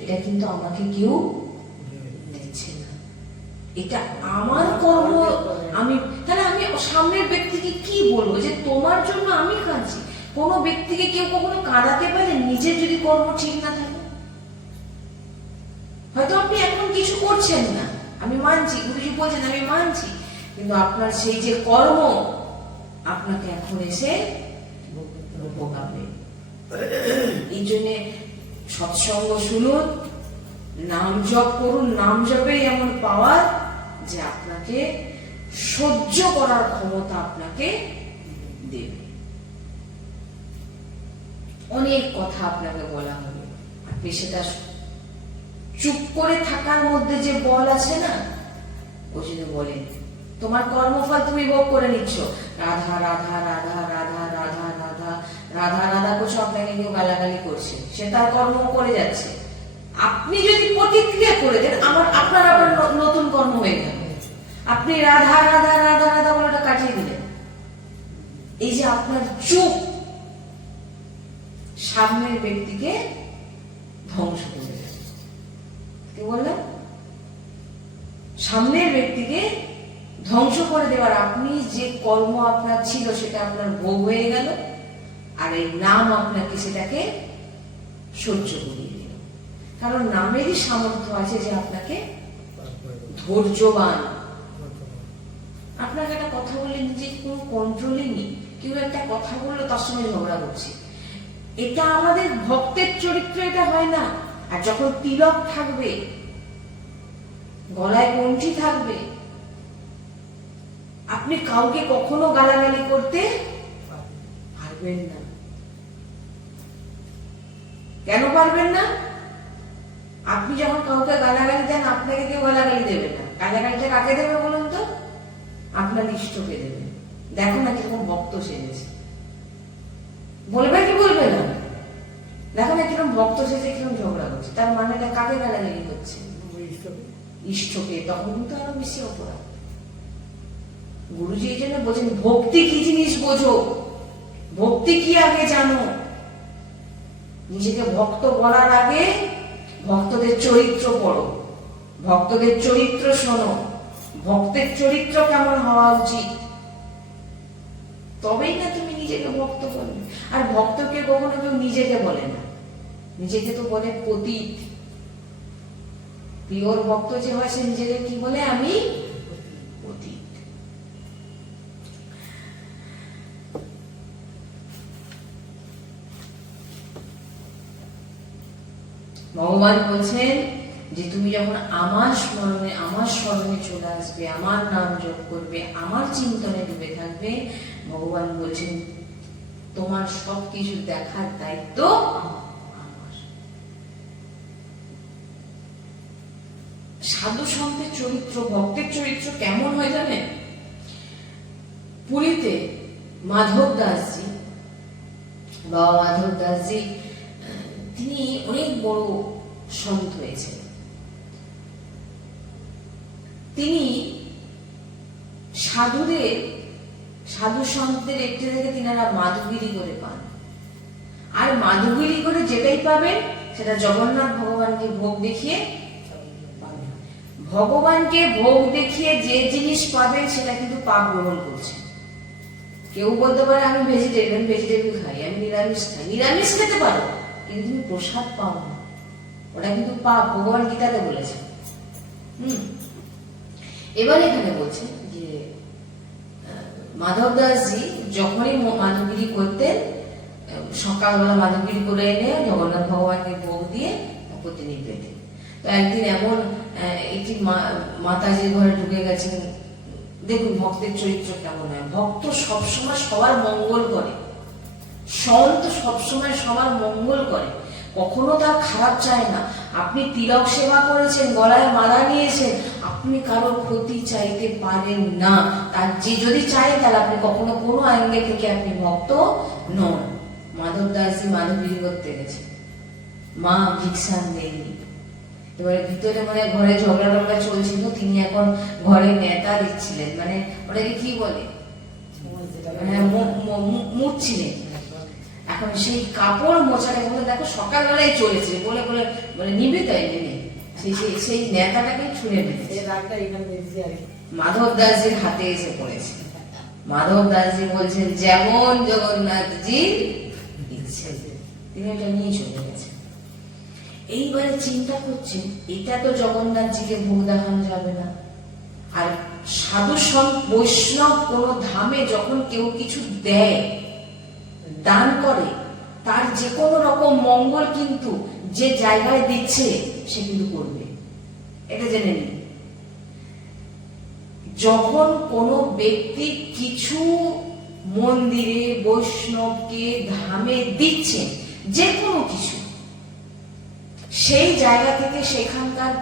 এটা কিন্তু আমাকে কেউ দিচ্ছে না। এটা আমার কর্ম, আমি, তাহলে আমি সামনের ব্যক্তিকে কি বলব? যে তোমার জন্য আমি কাঁদছি। ব্যক্তিকে কেউ কখনো কাঁদাতে পারে, নিজের যদি কর্ম ঠিক না থাকে? হয়তো আপনি এখন কিছু করছেন না। আমি মানছি গুরুজি বলছেন, আমি মানছি। কিন্তু আপনার সেই যে কর্ম, আপনাকে এখন এসে এই জন্যে সৎসঙ্গ শুনুন নাম জপ করুন, নাম জপেই এমন পাওয়ার যে আপনাকে সহ্য করার ক্ষমতা আপনাকে দেবে। অনেক কথা আপনাকে বলা হবে। আপনি সেটা চুপ করে থাকার মধ্যে যে বল আছে না, ও যদি বলেন তোমার কর্মফল তুমি ভোগ করে নিচ্ছ। রাধা রাধা রাধা রাধা রাধা রাধা রাধা রাধা করছ আপনাকে কেউ গালাগালি করছে। সে তার কর্ম করে যাচ্ছে। আপনি যদি প্রতিক্রিয়া করে দেন, আমার, আপনার আবার নতুন কর্ম হয়ে গেল। আপনি রাধা রাধা রাধা রাধা বলে ওটা কাটিয়ে দিলেন। এই যে আপনার চুপ, সামনের ব্যক্তিকে ধ্বংস করে কি বললাম সামনের ব্যক্তিকে ধ্বংস করে দেওয়ার আপনি যে কর্ম আপনার ছিল, সেটা আপনার ভোগ হয়ে গেল। আর এই নাম আপনাকে সেটাকে সহ্য করিয়ে দিল। কারণ নামেরই সামর্থ্য আছে যে আপনাকে ধৈর্যবান। আপনাকে একটা কথা বলে নিজের কোনো কন্ট্রোলই নেই? কেউ একটা কথা বলল, তার সঙ্গে ঝগড়া করছে। এটা আমাদের ভক্তের চরিত্র, এটা হয় না। আর যখন তিলক থাকবে, গলায় কঞ্চি থাকবে, আপনি কাউকে কখনো গালাগালি করতে পারবেন না। কেন পারবেন না? আপনি যখন কাউকে গালাগালি দেন আপনাকে কেউ গালাগালি দেবে না। গালাগালিটা কাকে দেবে বলুন তো? আপনার ইষ্টকে দেবে। দেখো না কীরকম ভক্ত সেজেছে বলবে কি বলবে না? দেখো না কীরকম ভক্ত সেজে কীরকম ঝগড়া করছে। তার মানেটা কাকে গালাগালি হচ্ছে ইষ্টকে। তখন কিন্তু আরও বেশি অপরাধ। গুরুজি এই জন্য বলছেন ভক্তি কি জিনিস বোঝো? ভক্তি কি আগে জানো? নিজেকে ভক্ত বলার আগে ভক্তদের চরিত্র পড়ো। ভক্তদের চরিত্র শোনো। ভক্তের চরিত্র কেমন হওয়া উচিত? তবেই না তুমি নিজেকে ভক্ত বলবে। আর ভক্তকে কখনো কেউ নিজেকে বলে না। নিজেকে তো বলে পতীত। পিওর ভক্ত যে হয় সে নিজেকে কি বলে? আমি পতীত ভগবান বলছেন যে তুমি যখন আমার স্মরণে আমার স্মরণে চলে আসবে, আমার নাম যোগ করবে, আমার চিন্তনে ডুবে থাকবে, ভগবান বলছেন, তোমার সব কিছু দেখার দায়িত্ব সাধু সন্তের চরিত্র, ভক্তের চরিত্র কেমন হয় জানেন? পুরীতে মাধব দাসজি বাবা মাধব দাসজি তিনি অনেক বড় সন্ত হয়েছেন। তিনি সাধুদের, সাধু সন্তদের একটি থেকে তিনারা মাধুগিরি করে পান। আর মাধুগিরি করে যেটাই পাবেন, সেটা জগন্নাথ ভগবানকে ভোগ দেখিয়ে ভগবানকে ভোগ দেখিয়ে যে জিনিস পাবেন, সেটা কিন্তু পাপ গ্রহণ করছে। কেউ বলতে পারে, আমি ভেজিটেরিয়ান ভেজিটেবল খাই, আমি নিরামিষ খাই। নিরামিষ খেতে পারো। কিন্তু তুমি প্রসাদ পাও না, ওটা কিন্তু পাপ ভগবান গীতাতে বলেছে। হুম? এবার এখানে বলছে যে মাধব দাসজি যখনই মাধবগিরি করতেন সকালবেলা মাধবগিরি করে এনে জগন্নাথ ভগবানকে ভোগ দিয়ে প্রতিদিন পেতেন তো একদিন এমন একটি মা- মাতাজির ঘরে ঢুকে গেছেন। দেখুন, ভক্তের চরিত্র কেমন হয়। ভক্ত সবসময় সবার মঙ্গল করে। সন্ত সবসময় সবার মঙ্গল করে। কখনো তার খারাপ চায় না। আপনি তিলক সেবা করেছেন গলায় মালা নিয়েছেন আপনি কারও ক্ষতি চাইতে পারেন না। তার যে যদি চায় তাহলে আপনি কখনো কোনো অ্যাঙ্গেল থেকে আপনি ভক্ত নন। মাধব দাসজি মাধবগিরি করতে গেছে মা ভিক্ষান দেয়নি এবারে ভিতরে মানে ঘরে ঝগড়া টগড়া চলছিল তিনি এখন ঘরে নেতা দিচ্ছিলেন। মানে ওটাকে কি বলে? মানে মু- মু- মু- মুড়ছিলেন এখন সেই কাপড় মোছাটা বলে দেখো সকালবেলায় চলেছে বলে বলে মানে নিবি তাই নিবি। সেই সেই সেই নেতাটাকে ছুঁড়ে কি। মাধব দাসজির হাতে এসে পড়েছে। মাধব দাসজি বলছেন যেমন জগন্নাথজির ইচ্ছে তিনি ওটা নিয়ে চলে গেছেন এইবারে চিন্তা করছেন এটা তো জগন্নাথজিকে ভোগ দেখানো যাবে না। আর সাধু সন্ত বৈষ্ণব কোন ধামে যখন কেউ কিছু দেয় দান করে, তার যে কোনো রকম মঙ্গল কিন্তু যে জায়গায় দিচ্ছে, সে কিন্তু করবে। এটা জেনে নিন। যখন কোনো ব্যক্তি কিছু মন্দিরে, বৈষ্ণবকে, ধামে দিচ্ছে, যে কোনো কিছু, সেই জায়গা থেকে সেখানকার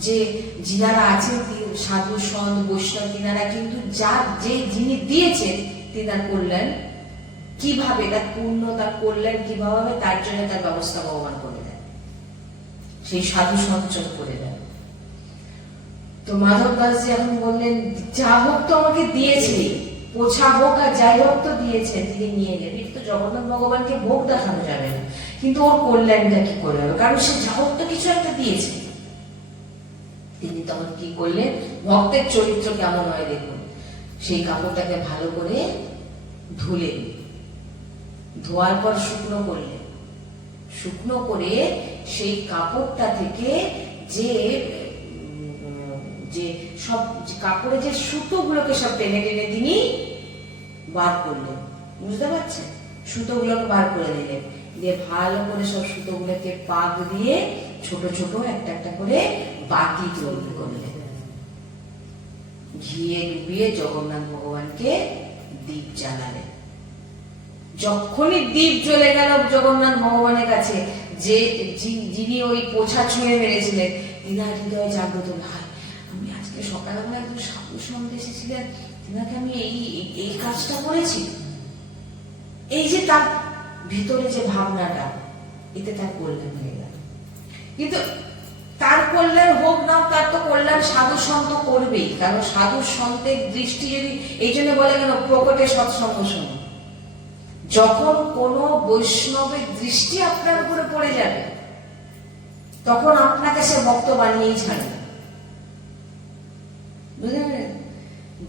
যে যিনারা আছেন সাধু সন্ত, বৈষ্ণব, তিনারা কিন্তু যার যে যিনি দিয়েছেন তিনার করলেন কীভাবে তার পূর্ণ, তার কল্যাণ কীভাবে হবে, তার জন্য তার ব্যবস্থা ভগবান করে দেন। সেই সাধু সঞ্চয় করে দেন। তো মাধব দাসজি এখন বললেন, যা হোক তো আমাকে দিয়েছে। পোছা হোক আর যাই হোক তো দিয়েছে তিনি নিয়ে নেবে তো জগন্নাথ ভগবানকে ভোগ দেখানো যাবে না। কিন্তু ওর কল্যাণটা কি করে হবে? কারণ সে যা হোক তো কিছু একটা দিয়েছে। তিনি তখন কি করলেন, ভক্তের চরিত্র কেমন হয় দেখুন। সেই কাপড়টাকে ভালো করে ধুলেন। ধোয়ার পর শুকনো করলেন শুকনো করে সেই কাপড়টা থেকে যে যে সব কাপড়ে যে সুতোগুলোকে সব টেনে টেনে তিনি বার করলেন। বুঝতে পারছেন? সুতোগুলোকে বার করে দিলেন। দিয়ে ভালো করে সব সুতোগুলোকে পাক দিয়ে ছোট ছোট একটা একটা করে বাটি তৈরি করলেন। ঘিয়ে ডুবিয়ে জগন্নাথ ভগবানকে দীপ জ্বালালেন। যখনই দ্বীপ জ্বলে গেল জগন্নাথ ভগবানের কাছে, যে যিনি ওই পোছা ছুঁয়ে মেরেছিলেন, তিনার হৃদয়ে জাগ্রত হায় আমি আজকে সকালবেলা একজন সাধু সঙ্গে এসেছিলেন, তিনাকে আমি এই, এই- কাজটা করেছি। এই যে তার ভিতরে যে ভাবনাটা, এতে তার কল্যাণ হয়ে গেল। কিন্তু তার কল্যাণ হোক না তার তো কল্যাণ সাধু সন্ত করবেই। কারণ সাধু সন্তের দৃষ্টি যদি এই জন্য বলে কেন, প্রকটে সৎসঙ্গ শোনো যখন কোনো বৈষ্ণবের দৃষ্টি আপনার উপরে পড়ে যাবে, তখন আপনাকে সে ভক্ত বানিয়েই ছাড়বে।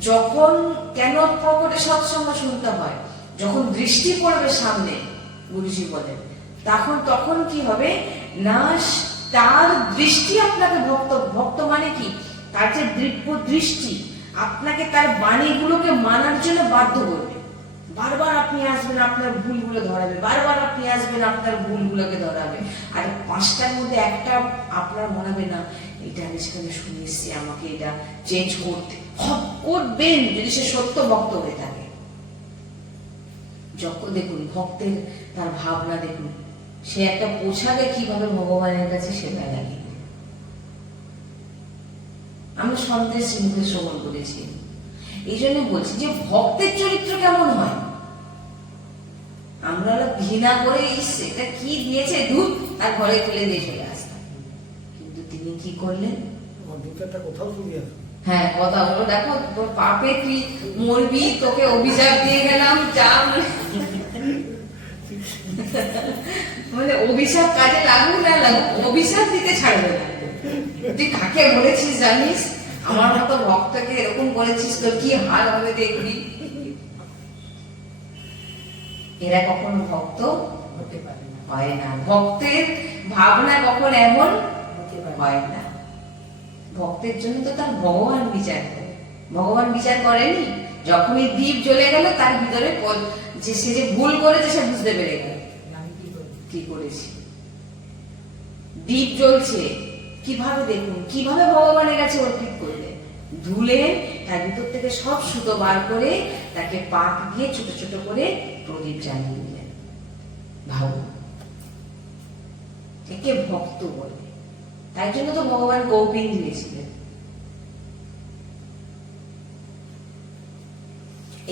যখন কেন প্রকটে সৎসঙ্গ শুনতে হয়, যখন দৃষ্টি পড়বে সামনে, গুরুজি বলেন, তখন তখন কি হবে? না তার দৃষ্টি আপনাকে ভক্ত ভক্ত মানে কি? তার যে দিব্য দৃষ্টি, আপনাকে তার বাণীগুলোকে মানার জন্য বাধ্য করবে। বারবার আপনি আসবেন, আপনার ভুলগুলো ধরাবে। বারবার আপনি আসবেন, আপনার ভুলগুলোকে ধরাবে। আর পাঁচটার মধ্যে একটা আপনার মনে হবে, না, এটা আমি সেখানে শুনে এসছি, আমাকে এটা চেঞ্জ করতে। করবেন যদি সে সত্য ভক্ত হয়ে থাকে। যখন দেখুন, ভক্তের তার ভাবনা দেখুন, সে একটা পোশাকে কীভাবে ভগবানের কাছে সেটা লাগে। আমি সন্দেশ মুখে শ্রবণ করেছি। এই জন্য বলছি যে ভক্তের চরিত্র কেমন হয়? আমরা হলো ঘৃণা করে ইস এটা কি দিয়েছে? দুধ তার ঘরে ফেলে দিয়ে চলে আসতাম কিন্তু তিনি কি করলেন? হ্যাঁ কথা হলো দেখো তোর পাপে তুই মরবি? তোকে অভিশাপ দিয়ে গেলাম যা মানে- মানে অভিশাপ কাজে লাগুক না লাগুক অভিশাপ দিতে ছাড়বে না। তুই কাকে বলেছিস জানিস? আমার মতো ভক্তকে এরকম বলেছিস তোর কি হাল হবে দেখবি? এরা কখনো ভক্ত হতে পারে না। হয় না। ভক্তের ভাবনা কখন এমন হতে পারে? হয় না। ভক্তের জন্য তো তার ভগবান বিচার করে। ভগবান বিচার করেনি? যখনই দ্বীপ জ্বলে গেল তার ভিতরে যে সে যে ভুল করেছে সে বুঝতে পেরে গেল। কি করি? কি করেছি? দ্বীপ জ্বলছে। কীভাবে দেখুন? কীভাবে ভগবানের কাছে অর্পিত করলে ধুলে তার ভিতর থেকে সব সুতো বার করে তাকে পাক দিয়ে ছোট ছোট করে প্রদীপ জ্বালিয়ে দিলেন। ভাবুন, একে ভক্ত বলে। তাই জন্য তো ভগবান গৌপিন দিয়েছিলেন।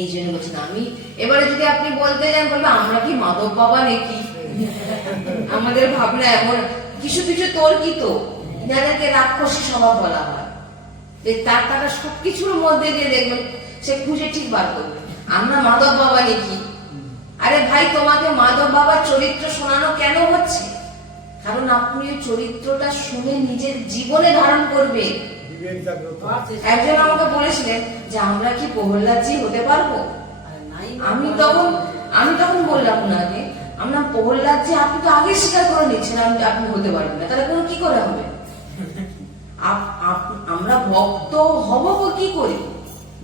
এই জন্য বলছেন, আমি এবারে যদি আপনি বলতে যান, বলবে, আমরা কি মাধব বাবা নাকি? আমাদের ভাবনা এমন। কিছু কিছু তর্কিত। যাদেরকে রাক্ষসী স্বভাব বলা হয়। যে তার তারা সবকিছুর মধ্যে দিয়ে দেখবেন সে খুঁজে ঠিক বার করবে। আমরা মাধব বাবা নাকি আরে ভাই তোমাকে মাধব বাবার চরিত্র শোনানো কেন হচ্ছে? কারণ আপনি ওই চরিত্রটা শুনে নিজের জীবনে ধারণ করবে। একজন আমাকে বলেছিলেন যে আমরা কি প্রহ্লাদজি হতে পারব? নাই আমি তখন আমি তখন বললাম ওনাকে আমরা প্রহ্লাদ যে আপনি তো আগে স্বীকার করে নিচ্ছেন আমি আপনি হতে পারবেন না তাহলে কোনো কি করে হবে? আমরা ভক্ত হব কি করে?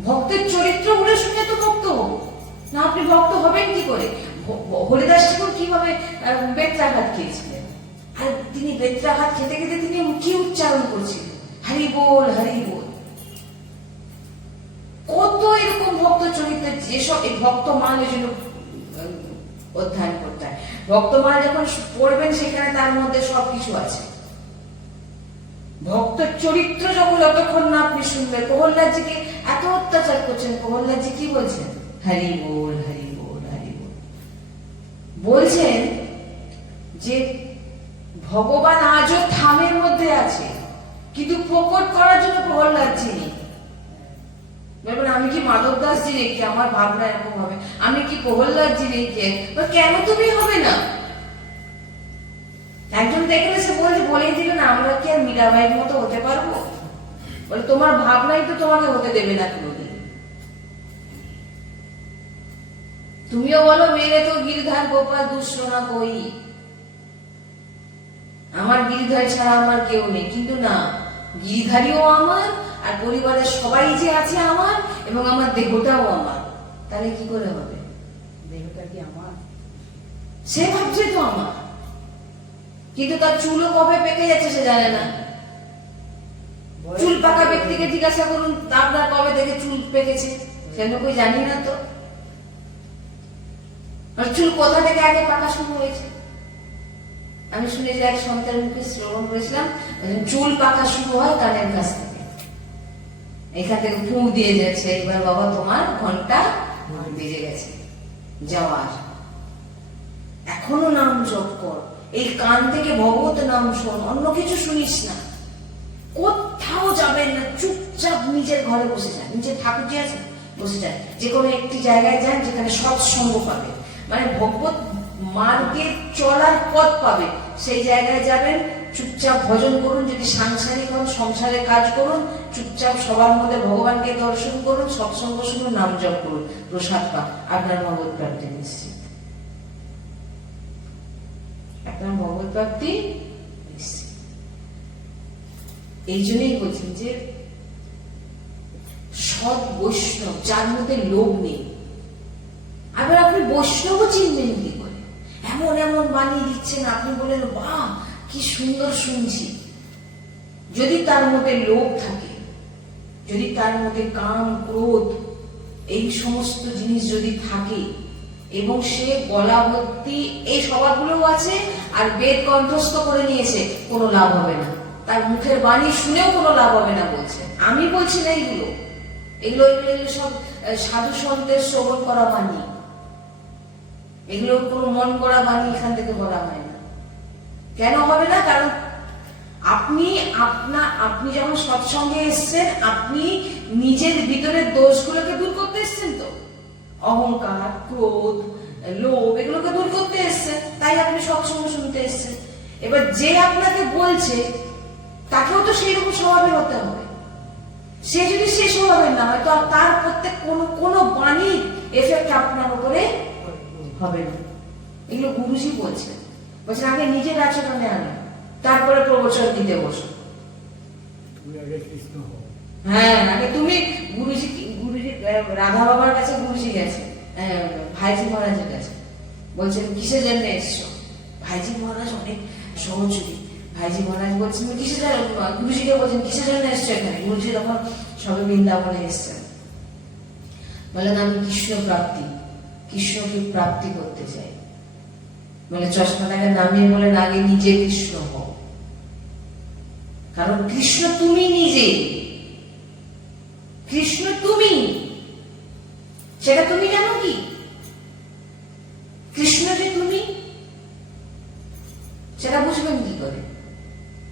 ভক্তের চরিত্রগুলো শুনে তো ভক্ত হব। না, আপনি ভক্ত হবেন কি করে? হরিদাস ঠাকুর কীভাবে বেত্রাঘাত খেয়েছিলেন? আর, তিনি বেত্রাঘাত খেতে খেতে তিনি কি উচ্চারণ করছিলেন? হরি বল হরি বল। কত এরকম ভক্ত চরিত্র যেসব, এই ভক্ত মানের জন্য অধ্যয়ন করতে হয়। ভক্ত মাল যখন পড়বেন, সেখানে তার মধ্যে সবকিছু আছে। ভক্ত চরিত্র যখন যতক্ষণ না আপনি শুনবেন, প্রহ্লাদজিকে এত অত্যাচার করছেন, প্রহ্লাদজি কি বলছেন? হরি বল হরি বল হরি বল। বলছেন যে ভগবান আজও থামের মধ্যে আছে, কিন্তু প্রকট করার জন্য প্রহ্লাদজি নেই। বলবেন, আমি কি মাধব দাস জি রেখে আমার ভাবনা এরকম হবে। আমি কি প্রহ্লাদ জি রেখে বা কেন তুমি হবে না? দেখলে সে বলে বলে দিল না আমরা কি আর মীরাবাইয়ের মতো হতে পারব? বলে তোমার ভাবনাই তো তোমাকে হতে দেবে না কোনোদিন। তুমিও বলো মেরে তো গিরধার গোপাল দুষ্ট না কই? আমার গিরিধারী ছাড়া আমার কেউ নেই। কিন্তু না গিরিধারীও আমার আর পরিবারের সবাই যে আছে আমার এবং আমার দেহটাও আমার। তাহলে কি করে হবে? দেহটা কি আমার? সে ভাবছে তো আমার। কিন্তু তার চুলও কবে পেকে যাচ্ছে সে জানে না। চুল পাকা ব্যক্তিকে জিজ্ঞাসা করুন আপনার কবে থেকে চুল পেকেছে সেটা কই জানি না তো। আর চুল কোথা থেকে আগে পাকা শুরু হয়েছে? আমি শুনেছি এক সন্তান মুখে শ্রবণ করেছিলাম চুল পাকা শুরু হয় কানের কাছ থেকে। এখান থেকে ফুঁ দিয়ে যাচ্ছে এবার বাবা তোমার ঘণ্টা বেজে গেছে যাওয়ার। এখনও নাম জপ কর। এই কান থেকে ভগবত নাম শোন, অন্য কিছু শুনিস না। কোথাও যাবেন না, চুপচাপ নিজের ঘরে বসে যান নিজের ঠাকুর যে আছে, বসে যান যে কোনো একটি জায়গায় যান যেখানে সৎসঙ্গ পাবে। মানে ভগবত মার্গে চলার পথ পাবে। সেই জায়গায় যাবেন, চুপচাপ ভজন করুন, যদি সাংসারিক হন, সংসারে কাজ করুন, চুপচাপ সবার মধ্যে ভগবানকে দর্শন করুন, সৎসঙ্গ শুনুন, নাম জপ করুন, প্রসাদ পান। আপনার ভগবত প্রাপ্তি নিশ্চিত। আপনার ভগবত প্রাপ্তি এই জন্যই বলছেন যে সৎ বৈষ্ণব, যার মধ্যে লোভ নেই। আবার আপনি বৈষ্ণব চিনবেন কি করে? এমন এমন বানিয়ে দিচ্ছেন, আপনি বলেন বাহ, কি সুন্দর শুনছি। যদি তার মধ্যে লোভ থাকে, যদি তার মধ্যে কাম, ক্রোধ, এই সমস্ত জিনিস যদি থাকে এবং সে গলা ভর্তি এই স্বভাবগুলোও আছে আর বেদ কণ্ঠস্থ করে নিয়েছে, কোনো লাভ হবে না। তার মুখের বাণী শুনেও কোনো লাভ হবে না বলছে। আমি বলছি না এগুলো। এগুলো এগুলো সব সাধু সন্তের শ্রবণ করা বাণী। এগুলো কোনো মন করা বাণী এখান থেকে বলা হয় না। কেন হবে না? কারণ আপনি আপনা, আপনি যখন সৎসঙ্গে এসছেন, আপনি নিজের ভিতরের দোষগুলোকে দূর করতে এসছেন তো। অহংকার ক্রোধ লোভ এগুলোকে দূর করতে এসছেন তাই আপনি সৎসঙ্গ শুনতে এসছেন এবার যে আপনাকে বলছে তাকেও তো সেই রকম স্বভাবের হতে হবে। সে যদি সে স্বভাবের না হয় তো তার প্রত্যেক কোনো কোনো বাণীর এফেক্ট আপনার উপরে হবে না। এগুলো গুরুজি বলছেন। বলছেন আগে নিজের আচরণে আনো তারপরে প্রবচন দিতে বসো। হ্যাঁ আগে তুমি গুরুজি রাধা বাবার কাছে গুরুজি গেছে। ভাইজি মহারাজের কাছে। বলছেন, কিসের জন্য এসছো? ভাইজি মহারাজ অনেক সহযোগী। ভাইজি মহারাজ বলছেন, কিসের জন্য? গুরুজিকে বলছেন, কিসের জন্য এসছো এখানে? গুরুজি তখন সবে বৃন্দাবনে এসছেন। বলেন আমি কৃষ্ণ প্রাপ্তি, কৃষ্ণকে প্রাপ্তি করতে চাই। বলে চশমাটাকে নামিয়ে বলেন আগে নিজে কৃষ্ণ হও। কারণ কৃষ্ণ তুমি নিজে। কৃষ্ণ তুমি। সেটা তুমি জানো কি? কৃষ্ণ যে তুমি সেটা বুঝবেন কি করে?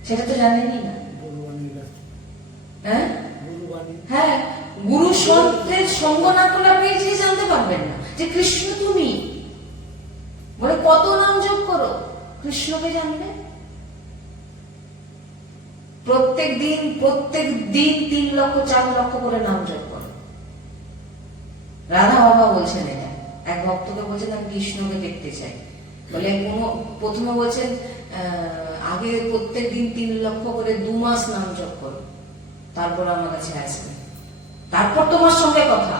সেটা তো জানেনই না। হ্যাঁ? হ্যাঁ গুরু সন্তের সঙ্গ না করলে আপনি জিনিস জানতে পারবেন না যে কৃষ্ণ তুমি। বলে কত নাম জপ করো? কৃষ্ণকে জানবে? প্রত্যেক দিন প্রত্যেক দিন তিন লক্ষ চার লক্ষ করে নাম করো রাধা বাবা বলছেন এটা। এক ভক্তকে বলছেন, আমি কৃষ্ণকে দেখতে চাই। বলে কোনো, প্রথমে বলছেন আগে প্রত্যেক দিন তিন লক্ষ করে দু মাস নাম জপ করো। তারপর আমার কাছে আসবে। তারপর তোমার সঙ্গে কথা।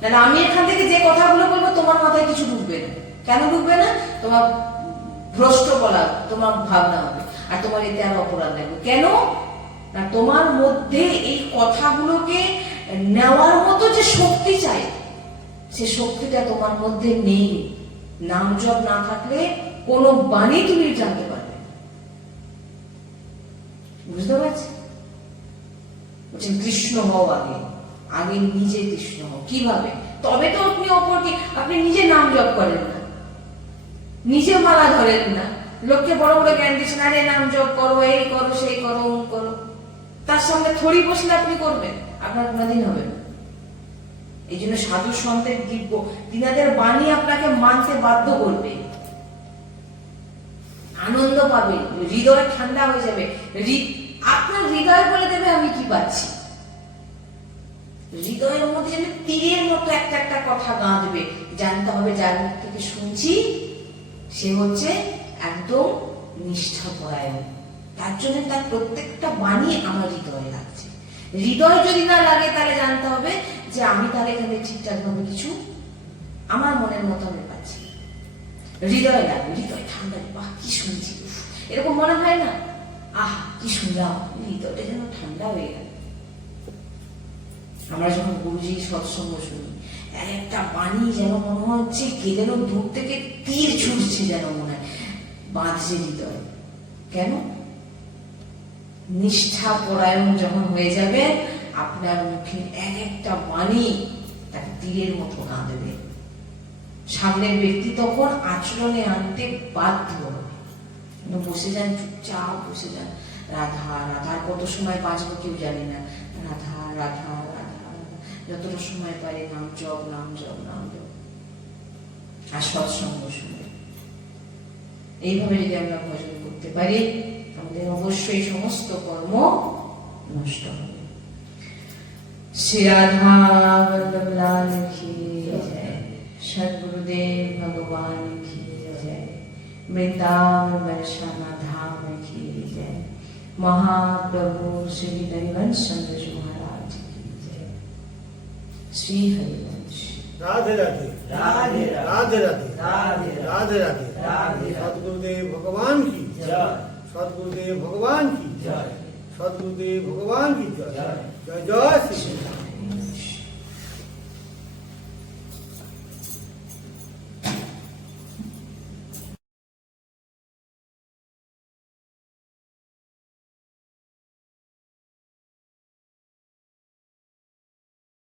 তাহলে আমি এখান থেকে যে কথাগুলো বলব, তোমার মাথায় কিছু ঢুকবে না। কেন ঢুকবে না? তোমার ভ্রষ্ট বলা, তোমার ভাবনা হবে। আর তোমার এতে আর অপরাধ লাগবে কেন? না, তোমার মধ্যে এই কথাগুলোকে নেওয়ার মতো যে শক্তি চাই সে শক্তিটা তোমার মধ্যে নেই। নাম জপ না থাকলে কোনো বাণী তুমি জানতে পারবে বুঝতে পারছি? বলছেন কৃষ্ণ হও আগে। আগে নিজে কৃষ্ণ হও। কীভাবে? তবে তো আপনি অপরকে, আপনি নিজে নাম জপ করেন না। নিজে মালা ধরেন না। লোককে বড় বড় জ্ঞান দিচ্ছেন, আরে নাম জপ করো, এই করো, সেই করো করো। তার সঙ্গে থড়ি বসলে আপনি করবেন। আপনার কোনোদিন হবে না। এই জন্য সাধু সন্তের দিব্য, তিনাদের বাণী আপনাকে মানতে বাধ্য করবে। আনন্দ পাবে, হৃদয় ঠান্ডা হয়ে যাবে। আপনার হৃদয় বলে দেবে আমি কি পাচ্ছি? হৃদয়ের মধ্যে যেন তীরের মতো একটা একটা কথা গাঁধবে জানতে হবে যার মুখ থেকে শুনছি, সে হচ্ছে একদম নিষ্ঠাপরায়ণ। তার জন্য তার প্রত্যেকটা বাণী আমার হৃদয়ে লাগছে। হৃদয় যদি না লাগে তাহলে জানতে হবে যে আমি তাহলে এখানে ঠিকঠাক ভাবে কিছু আমার মনের মতো আমি পাচ্ছি। হৃদয় লাগবে, হৃদয় ঠান্ডা বাহ কি শুনছি এরকম মনে হয় না? আহ, কি শুনলাম? হৃদয়টা যেন ঠান্ডা হয়ে গেল। আমরা যখন গুরুজির সৎসঙ্গ শুনি এক একটা বাণী যেন মনে হচ্ছে কে যেন দূর থেকে তীর ছুটছে যেন মনে হয়। বাঁধছে হৃদয়। কেন? নিষ্ঠা পরায়ণ যখন হয়ে যাবে আপনার মুখে এক একটা বাণী তাকে তীরের মতো কাঁদবে। সামনের ব্যক্তি তখন আচরণে আনতে বাধ্য বসে যান চুপচাপ, বসে যান। রাধা রাধার কত সময় বাঁচবো কেউ জানে না। রাধা রাধা রাধা। যতটা সময় পারে নাম জপ নাম জপ নাম জপ। আর সৎসঙ্গ শুনে। এইভাবে যদি আমরা ভজন করতে পারি আমাদের অবশ্যই সমস্ত কর্ম নষ্ট হবে। श्री राधा वल्लभ लाल की जय। सदगुरुदेव भगवान की जय। वृंदावन वैशाना धाम की जय। महाप्रभु श्री हरिवंश चंद्र जी महाराज की जय। श्री हरिवंश। राधे राधे। राधे राधे। राधे राधे। राधे राधे। सदगुरुदेव भगवान की जय। सदगुरुदेव भगवान की जय। सदगुरुदेव भगवान की जय। Jorge,